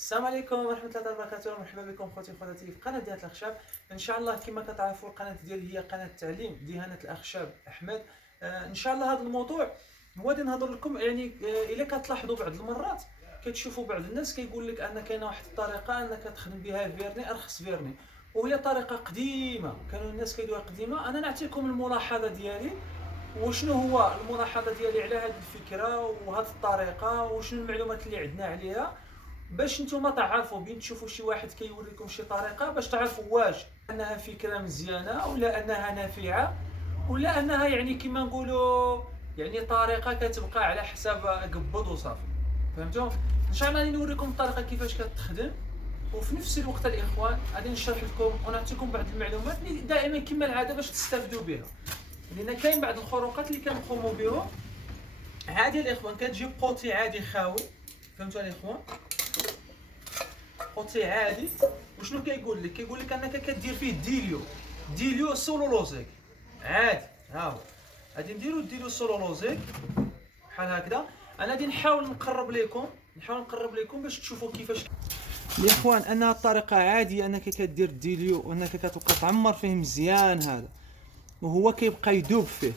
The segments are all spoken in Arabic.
السلام عليكم ورحمة الله وبركاته. مرحبا بكم خوتي وخواتاتي في قناة ديانة الأخشاب. إن شاء الله كما كتعرفوا القناة ديالي هي قناة تعليم ديانة الأخشاب أحمد. إن شاء الله هذا الموضوع هو غادي نهضر لكم يعني إلا كتلاحظوا بعض المرات كتشوفوا بعض الناس كيقول لك أن كاينة واحد الطريقة أنك تخدم بها فيرني أرخص فيرني، وهي طريقة قديمة كانوا الناس كيديروها قديمة. أنا نعطيكم الملاحظة ديالي وشنو هو الملاحظة ديالي على هذه الفكرة وهذه الطريقة وشنو المعلومات اللي عندنا عليها، باش نتوما تعرفوا بين تشوفوا شي واحد كيوريكم شي طريقه باش تعرفوا واش انها فكره مزيانه ولا انها نافعه ولا انها يعني كما نقولوا يعني طريقه كتبقى على حساب قبض وصافي. فهمتوا؟ ان شاء الله غادي نوريكم الطريقه كيفاش كتخدم، وفي نفس الوقت الاخوان غادي نشرح لكم ونعطيكم بعض المعلومات اللي دائما كما العاده باش تستافدوا بها، لان كاين بعض الخروقات اللي كنقوموا بهم. هذه الاخوان كتجيب قوطي عادي خاوي. فهمتوا الاخوان؟ قوطي عادي. وشنو كيقول لك؟ كيقول لك انك كدير فيه ديليو سولولوزيك عادي. ها هو غادي نديرو سولولوزيك بحال هكذا. انا غادي نحاول نقرب لكم باش تشوفوا كيفاش الاخوان انها الطريقه عاديه انك كدير ديليو وانك كتبقى تعمر فيه مزيان هذا وهو كيبقى يذوب فيه،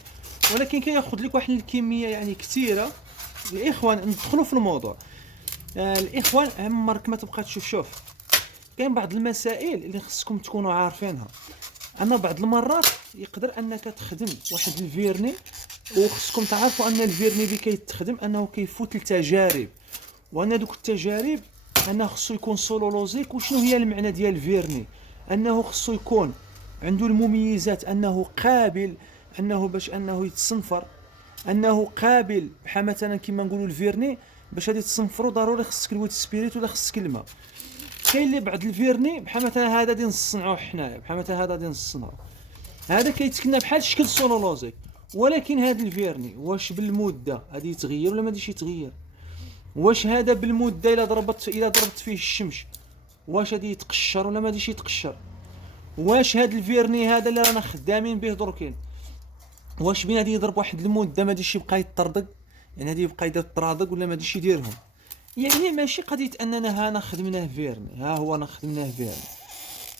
ولكن كياخذ لك واحد الكميه يعني كثيره. الاخوان ندخلوا في الموضوع. الاخوان عمرك ما تبقى شوف كاين بعض المسائل اللي خصكم تكونوا عارفينها. انا بعض المرات يقدر انك تخدم واحد الفيرني وخصكم تعرفوا ان الفيرني اللي كيتخدم انه كيفوت التجارب، وان دوك التجارب انه خصو يكون سولولوزيك. وشنو هي المعنى ديال الفيرني؟ انه خصو يكون عنده المميزات انه قابل انه باش انه يتصنفر، انه قابل بحال مثلا كيما نقولوا الفيرني باش غادي تصنفروا ضروري خصك الويت سبيريت ولا خصك الماء. كاين اللي بعض الفيرني بحال مثلا هذا غادي نصنعوه حنايا، بحال مثلا هذا غادي نصنعوه، هذا كيتكنى بحال شكل سولولوزيك. ولكن هذا الفيرني واش بالمده غادي يتغير ولا ما غاديش يتغير؟ واش هذا بالمده الا ضربت فيه الشمس واش غادي يتقشر ولا ما غاديش يتقشر؟ واش هذا الفيرني هذا اللي رانا خدامين به دركين واش بين غادي يضرب واحد المده ما غاديش يبقى يطردق، يعني غادي يبقى يدير طرادق ولا ما غاديش يديرهم؟ يعني ماشي قضيه اننا هانا خدمناه فيرني ها هو انا خدمناه فيرني.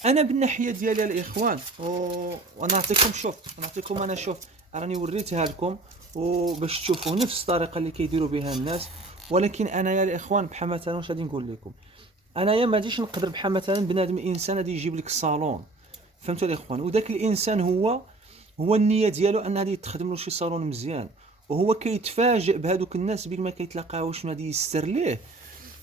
انا بالناحيه ديالي الاخوان ونعطيكم انا شوف راني وريتها لكم وباش تشوفوا نفس الطريقه اللي كيديروا بها الناس. ولكن انا يا الاخوان بحال مثلا واش غادي نقول لكم، انا يا ما غاديش نقدر بحال مثلا بنادم انسان غادي يجيب لك صالون. فهمتوا الاخوان؟ وذاك الانسان هو النيه ديالو ان غادي تخدم له شي صالون مزيان، وهو كيتفاجئ بهذوك الناس بين ما كيتلاقاو شنو غادي يستر ليه،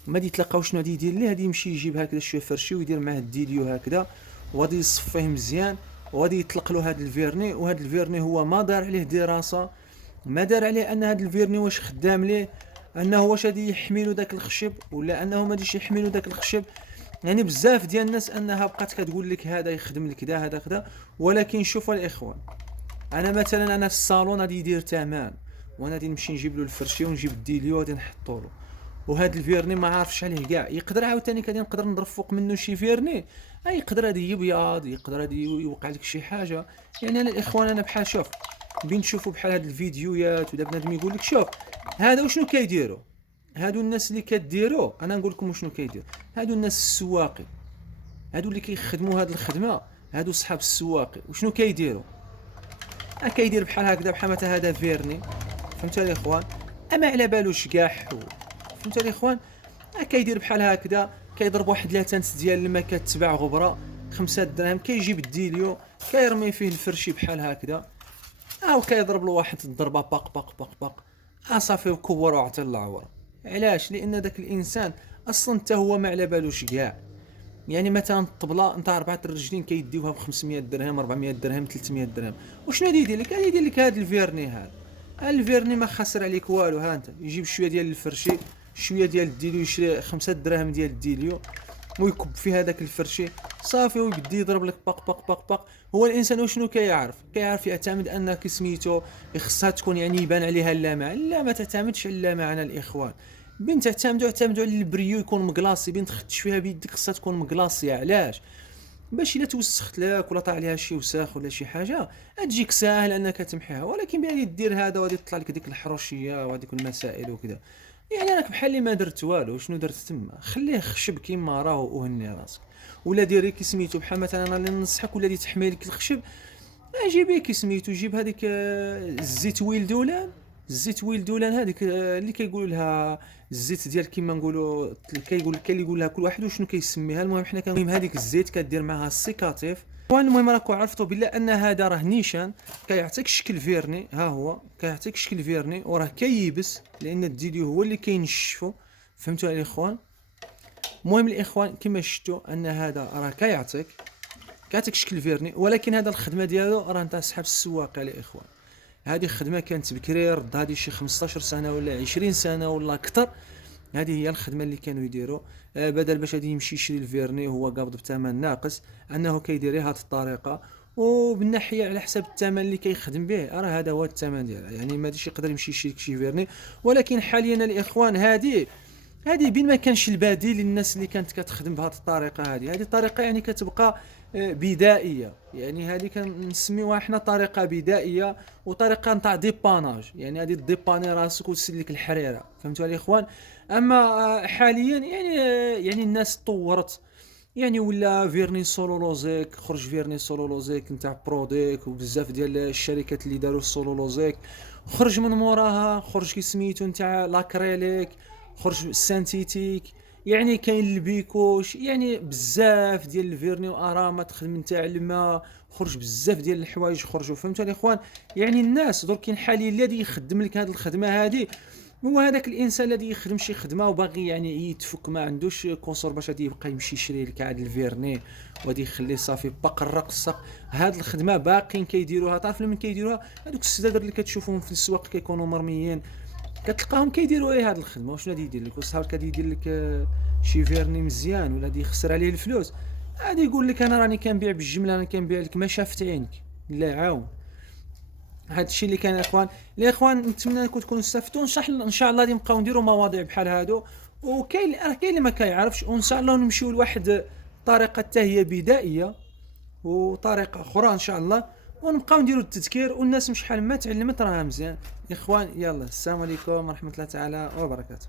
ما غادي يتلاقاو شنو غادي يدير ليه. غادي يمشي يجيب هكذا شويه فرشي ويدير معاه الديليو هكذا وغادي يصفيه مزيان وغادي يطلق له هذا الفيرني. وهذا الفيرني هو ما دار عليه دراسه، ما دار عليه ان هذا الفيرني واش خدام ليه، انه واش غادي يحملوا داك الخشب ولا انه ما غاديش يحملوا داك الخشب. يعني بزاف ديال الناس انها بقات كتقول لك هذا يخدم لك كذا هذا كذا. ولكن شوفوا الاخوان، انا مثلا انا في الصالون غادي يدير تمام وانا غادي نمشي نجيب له الفرشي ونجيب الديليو غادي نحطو له. وهذا الفيرني ما عارفش عليه كاع، يقدر عاوتاني كادي نقدر نضرب فوق منه شي فيرني يقدر هادي يبيض، يقدر هادي يوقع لك شي حاجه. يعني انا الاخوان انا بحال شوف بين تشوفوا بحال هاد الفيديوهات ولا بنادم يقول لك شوف هذا وشنو كيديروا. هادو الناس اللي كديروا انا نقول لكم وشنو كيدير. هادو الناس السواقي، هادو اللي كيخدموا هاد الخدمه، هادو صحاب السواقي وشنو كيديروا؟ كيدير بحال هكذا بحال مثلا هذا فيرني. فهمتوا الاخوان؟ اما على بالوش كاع. فهمتوا الاخوان؟ كيدير بحال هكذا كيضرب واحد لاتانس ديال الماء كتباع غبره 5 دراهم، كيجيب الديليو كيرمي فيه الفرشي بحال هكذا وكيضرب له واحد الضربه باق باق باق باق صافي وكبر وعطي العوره. علاش؟ لان داك الانسان اصلا حتى هو ما على بالوش كاع. يعني مثلا الطبله نتاع 4 الرجلين كيديوها ب 500 درهم 400 درهم 300 درهم. وشنو غادي يدير لك؟ غادي يدير لك هذا الفيرني هذا. الفيرني ما خسر عليك والو. ها انت يجيب شويه ديال الفرشي شويه ديال الديليو، يشري 5 دراهم ديال الديليو ويكب في هذاك الفرشي صافي ويبدا يضرب لك باق باق باق باق. هو الانسان وشنو كيعرف يعتمد ان سميتو خصها تكون يعني يبان عليها اللامع. لا ما تعتمدش على اللامع انا الاخوان. بين اعتمدوا على البريو يكون مقلاصي، بين تخدش فيها بيدك خصها تكون مقلاصيه. علاش؟ باش الا توسخت لك ولا طلع عليها شي وساخ ولا شي حاجه تجيك ساهل انك تمحيها. ولكن بغيتي دير هذا وغادي تطلع لك ديك الحروشيه وهذيك المسائل وكذا يعني راك بحال اللي ما درت والو. شنو درت تما؟ خليه خشب كيما راه وهني راسك. ولا ديري كي سميتو بحال مثلا انا اللي ننصحك، ولا تحمي لك الخشب، جيبي كي سميتو، جيب هذيك الزيت ويلدولان. الزيت ويلدولان هذيك اللي كيقولوا لها الزيت ديال كيما نقولوا، كاين اللي يقول لها كل واحد وشنو كيسميها. المهم حنا المهم هذيك الزيت كدير معها السيكاتيف. المهم راكم عرفتوا بالله ان هذا راه نيشان كيعطيك شكل فيرني. ها هو كيعطيك شكل فيرني وراه كيبس، لان الديديو هو اللي كينشفو. فهمتوا الاخوان؟ المهم الاخوان كما شفتوا ان هذا راه كيعطيك شكل فيرني، ولكن هذا الخدمه ديالو راه نتاع صحاب السواقه الاخوان. هذه الخدمه كانت بكري، رد هذه شي 15 سنه ولا 20 سنه ولا اكثر. هذه هي الخدمه اللي كانوا يديروا. بدل باش غادي يمشي يشري الفيرني هو قابض بثمن ناقص، انه كيدير هذه الطريقه. وبالناحيه على حسب الثمن اللي كيخدم به، راه هذا هو الثمن ديالها. يعني ما غاديش يقدر يمشي يشري شي فيرني. ولكن حاليا الاخوان هذه بين ما كانش البديل للناس اللي كانت كتخدم بهذه الطريقه. هذه الطريقه يعني كتبقى بدائيه. يعني هذه كنسميوها حنا طريقه بدائيه، وطريقه نتاع ديباناج. يعني هذه ديباني راسك وتسلك الحريره. فهمتوا الاخوان؟ اما حاليا يعني الناس طورت. يعني ولا فيرني سولولوزيك، خرج فيرني سولولوزيك نتاع بروديك، وبزاف ديال الشركات اللي داروا السولولوزيك. خرج من موراها خرج كي سميتو نتاع لاكريليك، خرج السانتيتيك. يعني كاين البيكوش، يعني بزاف ديال الفيرني واراما تخدم نتاع الماء. خرج بزاف ديال الحوايج خرجوا. فهمتوا الاخوان؟ يعني الناس درك كاين حاليا الذي يخدم لك هذه الخدمه هذه هو هذاك الانسان الذي يخدم شي خدمه وباغي يعني يتفك، ما عندوش كونسور باش غادي يبقى يمشي يشري لك عاد الفيرني وغادي يخليه صافي بقرق السق. هاد الخدمه باقيين كيديروها. تعرف من كيديروها؟ هذوك السدادر اللي كتشوفهم في السواق كيكونوا مرميين، كتلقاهم كيديروا هاد الخدمه. وشنو غادي يدير لك؟ وصحابك غادي يدير لك شي فيرني مزيان ولا غادي يخسر عليه الفلوس؟ غادي يقول لك انا راني كنبيع بالجمله، انا كنبيع لك ما شافت عينك. الله يعاون. هذا الشيء اللي كان اخوان. الاخوان نتمنى انكم تكونوا استفدتوا. ان شاء الله غادي نبقاو نديروا مواضيع بحال هادو. وكاين اللي ما كيعرفش، وان شاء الله نمشيو لواحد طريقه حتى هي بدائيه، وطريقه اخرى ان شاء الله، ونبقاو نديروا التذكير. والناس مش شحال ما تعلمت راها مزيان. اخوان يلا، السلام عليكم ورحمه الله تعالى وبركاته.